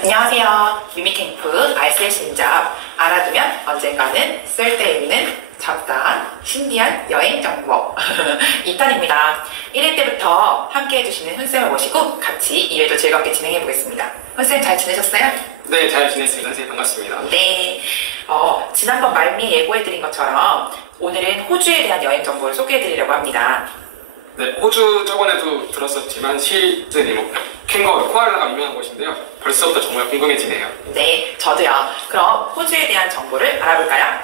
안녕하세요. 유미캠프 알쓸 신잡 알아두면 언젠가는 쓸데있는 잡다한 신기한 여행 정보 2탄입니다. 1회 때부터 함께 해주시는 훈쌤을 모시고 같이 2회도 즐겁게 진행해 보겠습니다. 훈쌤 잘 지내셨어요? 네, 잘 지냈습니다. 선생님 반갑습니다. 네. 지난번 말미 예고해드린 것처럼 오늘은 호주에 대한 여행 정보를 소개해드리려고 합니다. 네, 호주 저번에도 들었었지만 시드니, 캥거루, 코알라가 유명한 곳인데요. 벌써부터 정말 궁금해지네요. 네, 저도요. 그럼 호주에 대한 정보를 알아볼까요?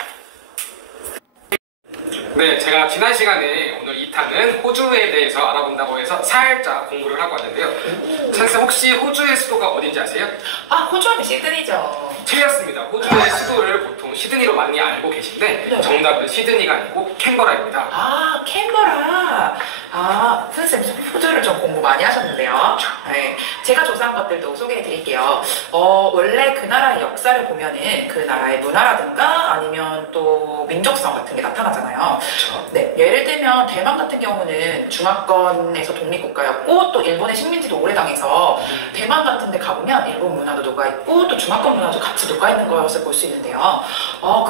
네, 제가 지난 시간에 오늘 2탄은 호주에 대해서 알아본다고 해서 살짝 공부를 하고 왔는데요. 찬스 혹시 호주의 수도가 어딘지 아세요? 호주 하면 시드니죠. 틀렸습니다. 호주의 수도를 보통 시드니로 많이 알고 계신데 네. 정답은 시드니가 아니고 캔버라입니다. 캔버라. 선생님 호주를 좀 공부 많이 하셨는데요. 네, 제가 조사한 것들도 소개해 드릴게요. 원래 그 나라의 역사를 보면은 그 나라의 문화라든가 아니면 또 민족성 같은 게 나타나잖아요. 그렇죠. 네, 예를 들면 대만 같은 경우는 중화권에서 독립국가였고 또 일본의 식민지도 오래 당해서 대만 같은 데 가보면 일본 문화도 녹아있고 또 중화권 문화도 같이 녹아있는 것을 볼 수 있는데요.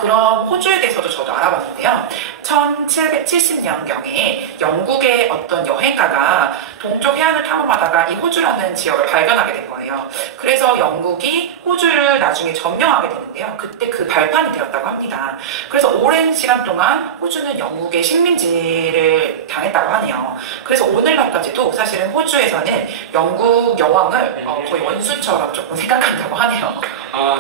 그럼 호주에 대해서도 저도 알아봤는데요. 1770년경에 영국의 어떤 여행가가 동쪽 해안을 탐험하다가 이 호주라는 지역을 발견하게 된 거예요. 그래서 영국이 호주를 나중에 점령하게 되는데요. 그때 그 발판이 되었다고 합니다. 그래서 오랜 시간 동안 호주는 영국의 식민지를 당했다고 하네요. 그래서 오늘날까지도 사실은 호주에서는 영국 여왕을 거의 원수처럼 조금 생각한다고 하네요.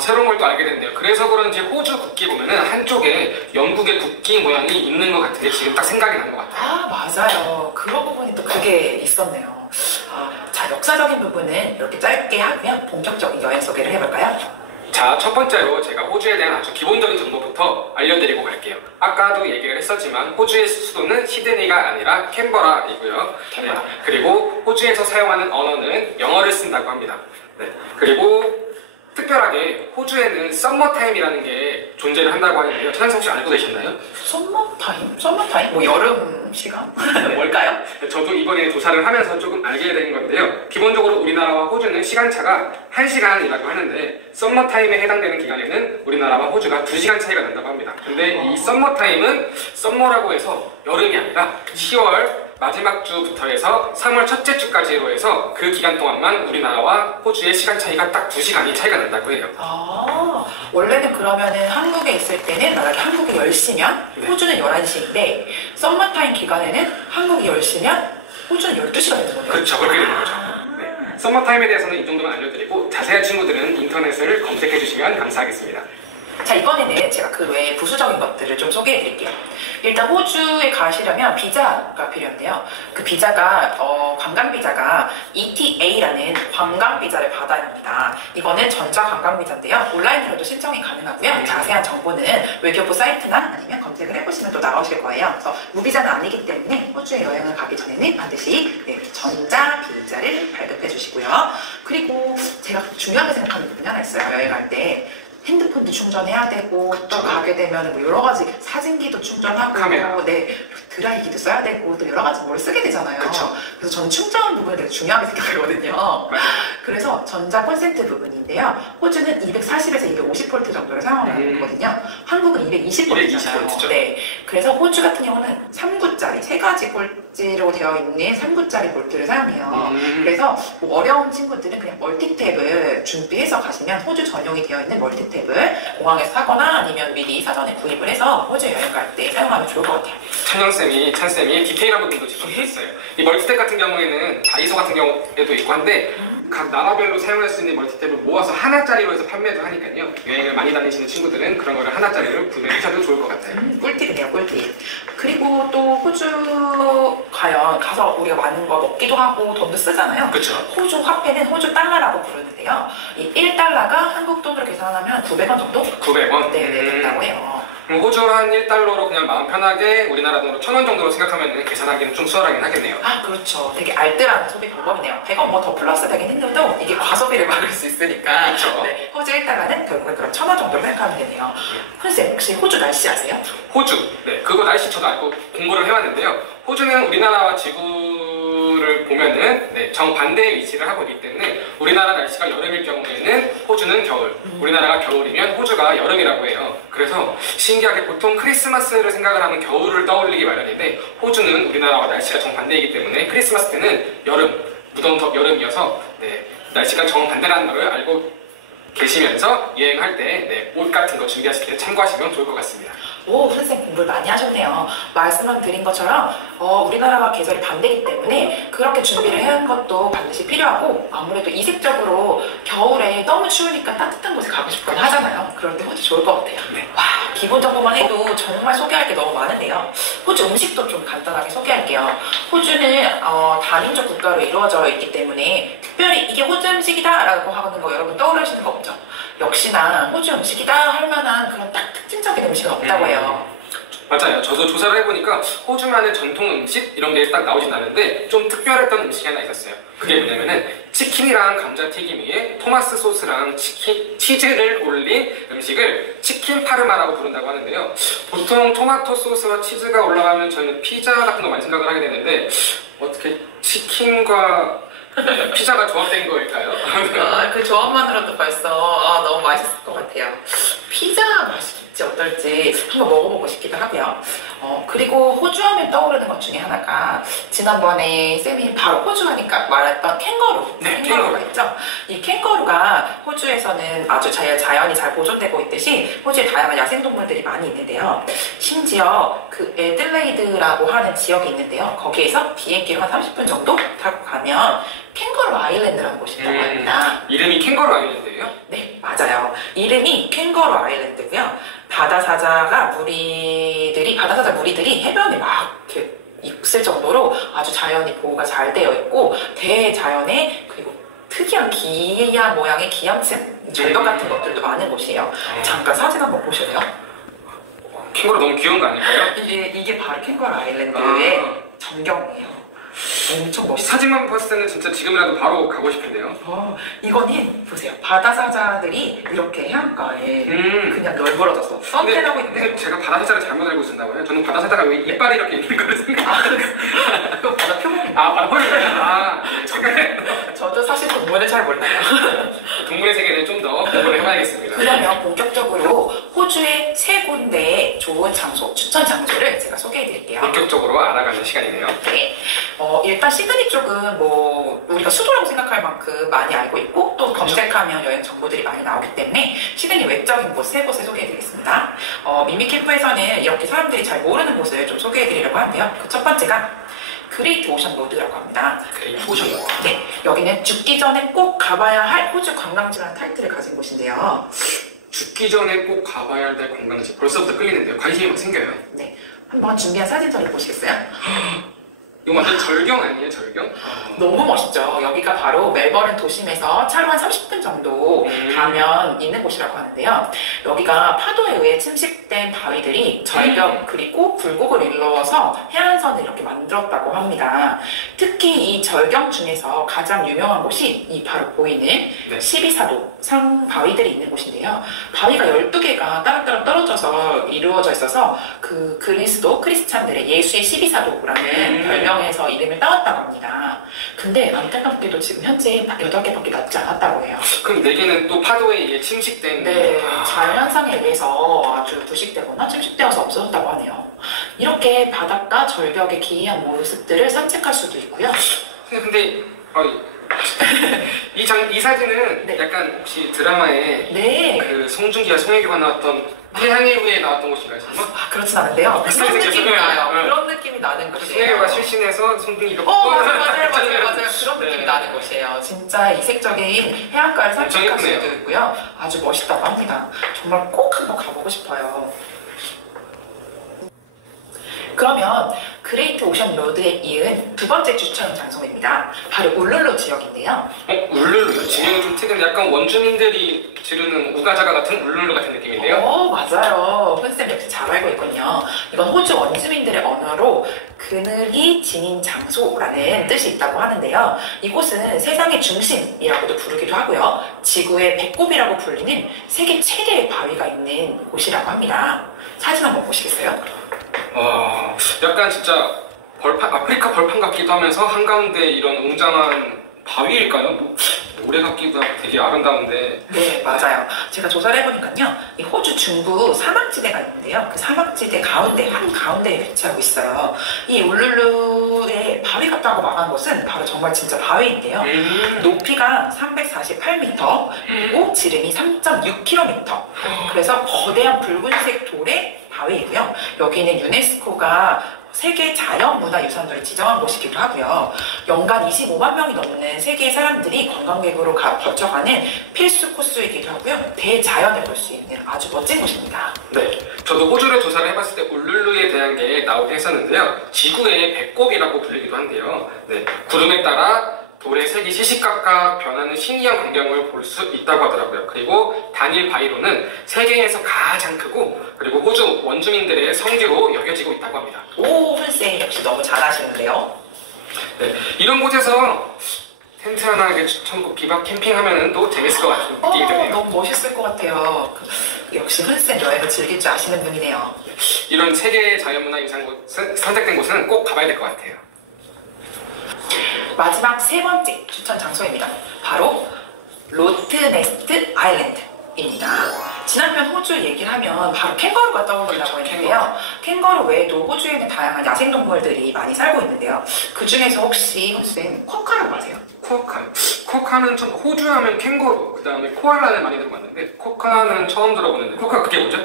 새로운 걸 또 알게 됐네요. 그래서 그런지 호주 국기 보면은 한쪽에 영국의 국기 모양이 있는 것 같은 게 지금 딱 생각이 난 것 같아요. 맞아요. 그런 부분이 또 그게 있었네요. 자, 역사적인 부분은 이렇게 짧게 하면 본격적인 여행 소개를 해볼까요? 자, 첫 번째로 제가 호주에 대한 아주 기본적인 정보부터 알려드리고 갈게요. 아까도 얘기를 했었지만 호주의 수도는 시드니가 아니라 캔버라이고요. 네, 그리고 호주에서 사용하는 언어는 영어를 쓴다고 합니다. 네, 그리고 특별하게 호주에는 썸머타임이라는 게 존재를 한다고 하는데요. 천연성 씨 알고 계셨나요? 썸머타임? 썸머타임? 뭐 여름 시간? 뭘까요? 저도 이번에 조사를 하면서 조금 알게 된 건데요. 기본적으로 우리나라와 호주는 시간차가 1시간이라고 하는데 썸머타임에 해당되는 기간에는 우리나라와 호주가 2시간 차이가 난다고 합니다. 근데 이 썸머타임은 썸머라고 해서 여름이 아니라 10월 마지막 주부터 해서 3월 첫째 주까지로 해서 그 기간 동안만 우리나라와 호주의 시간 차이가 딱 2시간이 차이가 난다고 해요. 원래는 그러면은 한국에 있을 때는 만약에 한국이 10시면 호주는 11시인데 썸머타임 기간에는 한국이 10시면 호주는 12시가 되는 거예요. 그렇죠. 그렇게 되는 거죠. 네. 썸머타임에 대해서는 이 정도만 알려드리고 자세한 친구들은 인터넷을 검색해 주시면 감사하겠습니다. 자, 이번에는 제가 그 외에 부수적인 것들을 좀 소개해 드릴게요. 일단 호주에 가시려면 비자가 필요한데요. 그 비자가 관광 비자가 ETA라는 관광 비자를 받아야 합니다. 이거는 전자 관광 비자인데요. 온라인으로도 신청이 가능하고요. 자세한 정보는 외교부 사이트나 아니면 검색을 해보시면 또 나오실 거예요. 그래서 무비자는 아니기 때문에 호주에 여행을 가기 전에는 반드시 전자 비자를 발급해 주시고요. 그리고 제가 중요하게 생각하는 부분이 하나 있어요. 여행할 때. 핸드폰도 충전해야 되고 또 가게 되면 뭐 여러 가지 사진기도 충전하고 카메라. 드라이기도 써야 되고 또 여러 가지 뭘 쓰게 되잖아요. 그쵸. 그래서 저는 충전 부분을 되게 중요하게 생각하거든요. 그래서 전자 콘센트 부분인데요. 호주는 240에서 250V 정도를 사용하는 거거든요. 한국은 220V잖아요. 220V 죠. 네. 그래서 호주 같은 경우는 3구짜리 3가지 꼴찌로 되어 있는 3구짜리 볼트를 사용해요. 그래서 뭐 어려운 친구들은 그냥 멀티탭을 준비해서 가시면 호주 전용이 되어 있는 멀티탭을 공항에서 사거나 아니면 미리 사전에 구입을 해서 호주 여행 갈 때 사용하면 좋을 것 같아요. 찬쌤이 디테일한 부분도 짚어주고 있어요. 이 멀티탭 같은 경우에는 다이소 같은 경우에도 있고 한데 각 나라별로 사용할 수 있는 멀티탭을 모아서 하나짜리로 해서 판매도 하니까요. 여행을 많이 다니시는 친구들은 그런 거를 하나짜리를 구매하셔도 좋을 것 같아요. 꿀팁이네요, 꿀팁. 그리고 또 호주 가서 우리가 많은 거 먹기도 하고 돈도 쓰잖아요. 그렇죠. 호주 화폐는 호주 달러라고 부르는데요. 이 1달러가 한국 돈으로 계산하면 900원 정도? 900원? 네, 된다고 해요. 호주 한 1달러로 그냥 마음 편하게 우리나라 돈으로 1000원 정도로 생각하면 계산하기는 좀 수월하긴 하겠네요. 그렇죠. 되게 알뜰한 소비 방법이네요. 100원 뭐 더 플러스 되긴 힘들도 이게 과소비를 막을 수 있으니까. 그렇죠. 네, 호주 1달러는 결국에 그럼 1000원 정도로 생각하면 되네요. 선생님 혹시 호주 날씨 아세요? 호주. 네, 그거 날씨 저도 알고 공부를 해왔는데요. 호주는 우리나라와 지구를 보면은 정반대의 위치를 하고 있기 때문에 우리나라 날씨가 여름일 경우에는 호주는 겨울, 우리나라가 겨울이면 호주가 여름이라고 해요. 그래서 신기하게 보통 크리스마스를 생각을 하면 겨울을 떠올리기 마련인데 호주는 우리나라와 날씨가 정반대이기 때문에 크리스마스 때는 여름, 무더운 여름이어서 네, 날씨가 정반대라는 걸 알고 계시면서 여행할 때 옷 같은 거 준비하실 때 참고하시면 좋을 것 같습니다. 오, 선생님 공부를 많이 하셨네요. 말씀을 드린 것처럼 우리나라와 계절이 반대이기 때문에 그렇게 준비를 해야 하는 것도 반드시 필요하고 아무래도 이색적으로 겨울에 너무 추우니까 따뜻한 곳에 가고 싶거나 하잖아요. 그럴 때 호주 좋을 것 같아요. 네. 와, 기본 정보만 해도 정말 소개할 게 너무 많은데요. 호주 음식도 좀 간단하게 소개할게요. 호주는 다민족 국가로 이루어져 있기 때문에 특별히 이게 호주 음식이다 라고 하는 거 여러분 떠오르시는 거 없죠? 역시나 호주 음식이다 할 만한 그런 딱 특징적인 음식은 없다고 해요. 맞아요. 저도 조사를 해보니까 호주만의 전통 음식 이런 게 딱 나오진 않는데 좀 특별했던 음식이 하나 있었어요. 그게 뭐냐면은 치킨이랑 감자튀김 위에 토마스 소스랑 치즈를 올린 음식을 치킨 파르마라고 부른다고 하는데요. 보통 토마토 소스와 치즈가 올라가면 저희는 피자 같은 거 많이 생각을 하게 되는데 어떻게 치킨과 피자가 조합된 거일까요? 그 조합만으로도 벌써 너무 맛있을 것 같아요. 피자 맛일지 어떨지 한번 먹어보고 싶기도 하고요. 그리고 호주 하면 떠오르는 것 중에 하나가 지난번에 쌤이 바로 호주 하니까 말했던 캥거루. 네, 캥거루가 있죠. 이 캥거루가 호주에서는 아주 자연이 잘 보존되고 있듯이 호주에 다양한 야생동물들이 많이 있는데요. 심지어 그 애들레이드라고 하는 지역이 있는데요. 거기에서 비행기로 한 30분 정도 타고 가면 캥거루 아일랜드라는 곳이 있다고 합니다. 이름이 캥거루 아일랜드예요? 네, 맞아요. 이름이 캥거루 아일랜드고요. 바다사자 무리들이 해변에 막 이렇게 있을 정도로 아주 자연이 보호가 잘 되어 있고 대자연에 그리고 특이한 기야 모양의 기암층, 절벽 같은 것들도 많은 곳이에요. 잠깐 사진 한번 보실래요? 캥거루 너무 귀여운 거 아닐까요? 이게 바로 캥거루 아일랜드의 전경이에요. 엄청 멋있어요. 사진만 봤을 때는 진짜 지금이라도 바로 가고 싶은데요. 이거는 보세요. 바다사자들이 이렇게 해안가에 그냥 널브러져서 선탠하고 있는데 근데 제가 바다사자를 잘못 알고 있었나 봐요. 저는 바다사자가 왜 이빨이 이렇게 있는 거를 생각했어요. 그거 바다 표범입니다. 바다 표범이구나. 저도 사실 동물을 잘 몰라요. 동물의 세계를 좀 더 공부를 해봐야겠습니다. 그러면 본격적으로 호주의 3군데의 좋은 장소, 추천 장소를 제가 소개해드릴게요. 본격적으로 알아가는 시간이네요. 네. 일단 시드니 쪽은 뭐 우리가 수도라고 생각할 만큼 많이 알고 있고 또 검색하면 여행 정보들이 많이 나오기 때문에 시드니 외적인 곳 3곳을 소개해드리겠습니다. 미미 캠프에서는 이렇게 사람들이 잘 모르는 곳을 좀 소개해드리려고 하는데요. 그 첫 번째가 그레이트 오션 로드라고 합니다. 그레이트 오션 로드. 네, 여기는 죽기 전에 꼭 가봐야 할 호주 관광지라는 타이틀을 가진 곳인데요. 죽기 전에 꼭 가봐야 할 관광지. 벌써부터 끌리는데요. 관심이 막 생겨요. 네, 한번 준비한 사진 전에 보시겠어요? 이거 완전 절경 아니에요? 절경? 너무 멋있죠. 여기가 바로 멜버른 도심에서 차로 한 30분 정도 가면 있는 곳이라고 하는데요. 여기가 파도에 의해 침식된 바위들이 절벽 그리고 굴곡을 일러서 해안선을 이렇게 만들었다고 합니다. 특히 이 절경 중에서 가장 유명한 곳이 이 바로 보이는 12사도 상 바위들이 있는 곳인데요. 바위가 12개가 따로따로 떨어져서 이루어져 있어서 그 크리스찬들의 예수의 12사도라는 별명에서 이름을 따왔다고 합니다. 근데 안타깝게도 지금 현재 8개밖에 남지 않았다고 해요. 그럼 4개는 또 파도에 의해 침식된. 네, 자연현상에 의해서 아주 부식되거나 침식되어서 없어졌다고 하네요. 이렇게 바닷가 절벽의 기이한 모습들을 산책할 수도 있고요. 근데 이 사진은 네. 약간 혹시 드라마에 네. 그 송중기와 송혜교가 나왔던 태양의 후예 나왔던 곳인가요? 정말? 그렇진 않은데요. 비슷하게 그런 느낌이 생겼어요. 나요. 네. 그런 느낌이 나는 곳이에요. 송혜교가 실신해서 송중기가 맞아요. 그런 느낌이 네. 나는 곳이에요. 진짜 이색적인 해안가를 산책할 수도 있고요. 아주 멋있다고 합니다. 정말 꼭 한번 가보고 싶어요. 그러면 그레이트 오션 로드에 이은 두 번째 추천 장소입니다. 바로 울룰루 지역인데요. 울룰루 지명이 좀 특이한데 약간 원주민들이 지르는 우가자가 같은 울룰루 같은 느낌인데요. 맞아요. 훈쌤 역시 잘 알고 있군요. 이건 호주 원주민들의 언어로 그늘이 지닌 장소라는 뜻이 있다고 하는데요. 이곳은 세상의 중심이라고도 부르기도 하고요. 지구의 배꼽이라고 불리는 세계 최대의 바위가 있는 곳이라고 합니다. 사진 한번 보시겠어요? 약간 진짜 아프리카 벌판 같기도 하면서 한가운데 이런 웅장한 바위일까요? 오래 같기도 하고 되게 아름다운데. 네, 맞아요. 제가 조사를 해보니까요, 이 호주 중부 사막지대가 있는데요. 그 사막지대 가운데, 한가운데에 위치하고 있어요. 이 울룰루의 바위 같다고 말하는 곳은 바로 정말 진짜 바위인데요. 높이가 348m, 그리고 지름이 3.6km. 그래서 거대한 붉은색 돌의 바위이고요. 여기는 유네스코가 세계 자연문화유산으로 지정한 곳이기도 하고요. 연간 25만 명이 넘는 세계의 사람들이 관광객으로 거쳐가는 필수 코스이기도 하고요. 대자연을 볼 수 있는 아주 멋진 곳입니다. 네, 저도 호주를 조사를 해봤을 때 울룰루에 대한 게 나오긴 했었는데요. 지구의 배꼽이라고 불리기도 한데요. 네, 구름에 따라 돌의 색이 시시각각 변하는 신기한 광경을 볼 수 있다고 하더라고요. 그리고 단일 바위로는 세계에서 가장 크고 그리고 호주 원주민들의 성지로 여겨지고 있다고 합니다. 오, 훈쌤 역시 너무 잘하시는데요. 네, 이런 곳에서 텐트 하나 이렇게 쳐놓고 비박 캠핑하면 또 재밌을 것 같은 느낌이 드네요. 너무 멋있을 것 같아요. 역시 훈쌤 여행을 즐길 줄 아시는 분이네요. 이런 세계 자연문화유산 선택된 곳은 꼭 가봐야 될 것 같아요. 마지막 세 번째 추천 장소입니다. 바로 로트네스트 아일랜드입니다. 지난번 호주 얘기를 하면 바로 캥거루가 떠오른다고 했는데요. 캥거루 외에도 호주에는 다양한 야생동물들이 많이 살고 있는데요. 그 중에서 혹시 선생님 쿼카라고 아세요? 쿼카는 호주 하면 캥거루, 그 다음에 코알라를 많이 들어봤는데 쿼카는 처음 들어보는데 쿼카 그게 뭐죠?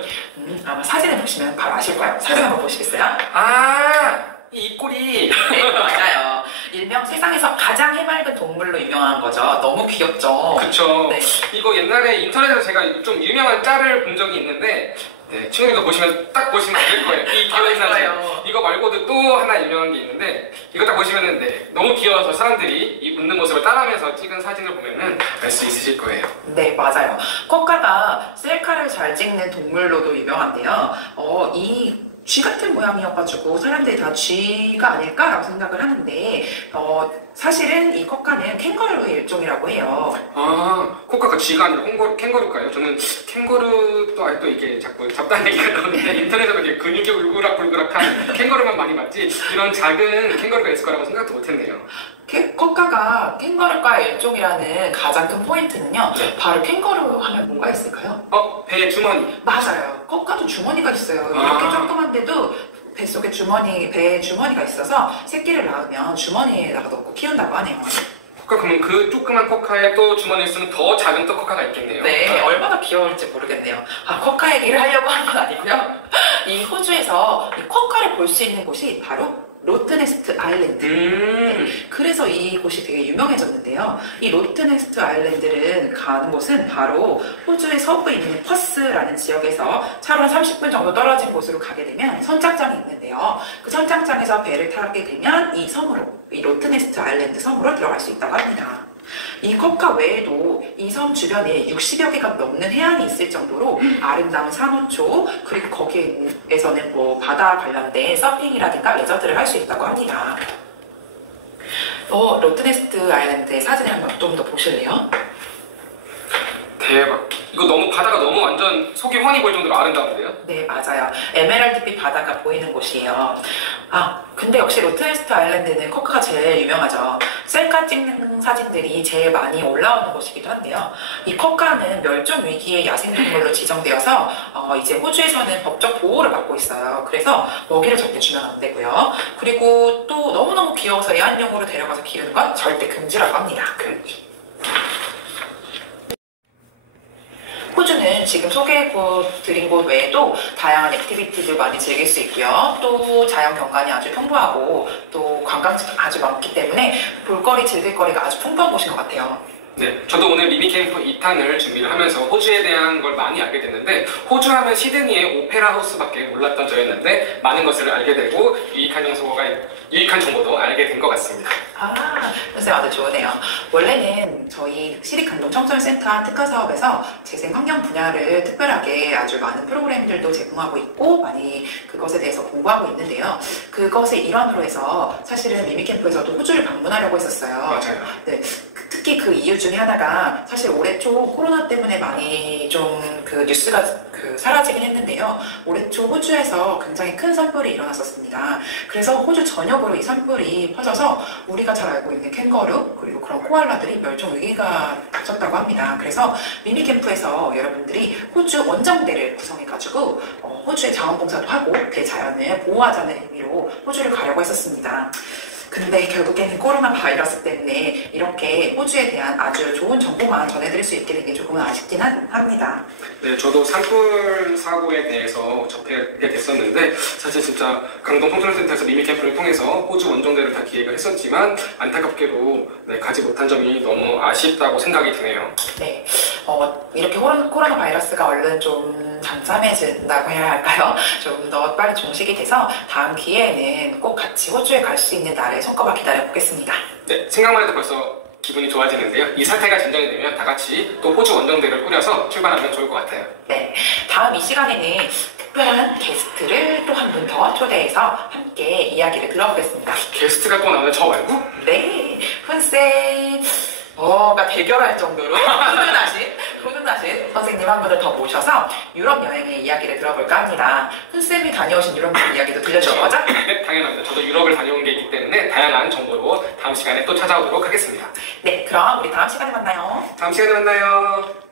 아마 사진을 보시면 바로 아실 거예요. 사진 한번 보시겠어요? 이 입꼬리. 네, 맞아요. 일명 세상에서 가장 해맑은 동물로 유명한 거죠. 너무 귀엽죠? 그쵸. 네. 이거 옛날에 인터넷에서 제가 좀 유명한 짤을 본 적이 있는데 네, 친구들도 보시면 딱 보시면 알 거예요. 이 귀여운 사진. 이거 말고도 또 하나 유명한 게 있는데 이거 딱 보시면은 네, 너무 귀여워서 사람들이 이 웃는 모습을 따라하면서 찍은 사진을 보면은 알 수 있으실 거예요. 네, 맞아요. 쿼카가 셀카를 잘 찍는 동물로도 유명한데요. 이 쥐 같은 모양이어가지고 사람들이 다 쥐가 아닐까라고 생각을 하는데 사실은 이 쿼카는 캥거루의 일종이라고 해요. 쿼카가 쥐가 아니라 캥거루일까요? 저는 캥거루도 아직도 이게 자꾸 잡다한 얘기가 나오는데 인터넷에서 이렇게 근육이 울그락불그락한 캥거루만 많이 봤지 이런 작은 캥거루가 있을 거라고 생각도 못했네요. 쿼카가 캥거루과의 일종이라는 가장 큰 포인트는요. 바로 캥거루 하면 뭐가 있을까요? 배에 주머니. 맞아요. 쿼카도 주머니가 있어요. 이렇게 조그만데도 배에 주머니가 있어서 새끼를 낳으면 주머니에다가 넣고 키운다고 하네요. 그러면 그 조그만 쿼카에 또 주머니를 쓰는 더 작은 또 쿼카가 있겠네요. 네, 얼마나 귀여울지 모르겠네요. 쿼카 얘기를 하려고 한 건 아니고요. 이 호주에서 이 쿼카를 볼 수 있는 곳이 바로 로트네스트 아일랜드. 네, 그래서 이곳이 되게 유명해졌는데요. 이 로트네스트 아일랜드를 가는 곳은 바로 호주의 서부에 있는 퍼스라는 지역에서 차로 한 30분 정도 떨어진 곳으로 가게 되면 선착장이 있는데요. 그 선착장에서 배를 타게 되면 이 로트네스트 아일랜드 섬으로 들어갈 수 있다고 합니다. 이 쿼카 외에도 이 섬 주변에 60여 개가 넘는 해안이 있을 정도로 아름다운 산호초 그리고 거기에서는 뭐 바다 관련된 서핑이라든가 레저들을 할 수 있다고 합니다. 로트네스트 아일랜드의 사진을 한번 좀 더 보실래요? 대박. 이거 바다가 너무 완전 속이 훤히 보일 정도로 아름다운데요? 네, 맞아요. 에메랄드빛 바다가 보이는 곳이에요. 근데 역시 로트네스트 아일랜드는 쿼카가 제일 유명하죠. 셀카 찍는 사진들이 제일 많이 올라오는 곳이기도 한데요. 이 쿼카는 멸종 위기의 야생동물로 지정되어서 이제 호주에서는 법적 보호를 받고 있어요. 그래서 먹이를 절대 주면 안 되고요. 그리고 또 너무너무 귀여워서 애완용으로 데려가서 키우는 건 절대 금지라고 합니다. 금지. 호주는 지금 소개해드린 곳 외에도 다양한 액티비티들 많이 즐길 수 있고요. 또 자연 경관이 아주 풍부하고 또 관광지도 아주 많기 때문에 볼거리, 즐길거리가 아주 풍부한 곳인 것 같아요. 네, 저도 오늘 미미캠프 2탄을 준비를 하면서 호주에 대한 걸 많이 알게 됐는데 호주 하면 시드니의 오페라 하우스밖에 몰랐던 저였는데 많은 것을 알게 되고 유익한 정보도 알게 된 것 같습니다. 선생님 아주 좋으네요. 원래는 저희 시립감동 청소년센터 특화 사업에서 재생 환경 분야를 특별하게 아주 많은 프로그램들도 제공하고 있고 많이 그것에 대해서 공부하고 있는데요. 그것의 일환으로 해서 사실은 미미캠프에서도 호주를 방문하려고 했었어요. 맞아요. 네, 특히 그 그 이유 중에 하나가 사실 올해 초 코로나 때문에 많이 좀 그 뉴스가 사라지긴 했는데요. 올해 초 호주에서 굉장히 큰 산불이 일어났었습니다. 그래서 호주 전역으로 이 산불이 퍼져서 우리가 잘 알고 있는 캥거루 그리고 그런 코알라들이 멸종 위기가 닥쳤다고 합니다. 그래서 미니캠프에서 여러분들이 호주 원정대를 구성해가지고 호주의 자원봉사도 하고 대자연을 보호하자는 의미로 호주를 가려고 했었습니다. 근데 결국에는 코로나 바이러스 때문에 이렇게 호주에 대한 아주 좋은 정보만 전해드릴 수 있게 된 게 조금은 아쉽긴 합니다. 네, 저도 산불 사고에 대해서 접하게 됐었는데 사실 진짜 강동 통솔센터에서 미미 캠프를 통해서 호주 원정대를 다 기획을 했었지만 안타깝게도 가지 못한 점이 너무 아쉽다고 생각이 드네요. 네, 이렇게 코로나 바이러스가 얼른 좀 잠잠해진다고 해야 할까요? 조금 더 빨리 종식이 돼서 다음 기회에는 꼭 같이 호주에 갈 수 있는 날을 손꼽아 기다려보겠습니다. 네, 생각만 해도 벌써 기분이 좋아지는데요. 이 사태가 진정이 되면 다 같이 또 호주 원정대를 꾸려서 출발하면 좋을 것 같아요. 네, 다음 이 시간에는 특별한 게스트를 또 한 분 더 초대해서 함께 이야기를 들어보겠습니다. 게스트가 또 나오는 저 말고? 네, 훈쌤 가 대결할 정도로 훈훈하신 선생님 한 분을 더 모셔서 유럽 여행의 이야기를 들어볼까 합니다. 훈쌤이 다녀오신 유럽 여행 이야기도 들려줄 거죠? 네, 당연합니다. 저도 유럽을 다녀온 게 있기 때문에 다양한 정보로 다음 시간에 또 찾아오도록 하겠습니다. 네, 그럼 우리 다음 시간에 만나요. 다음 시간에 만나요.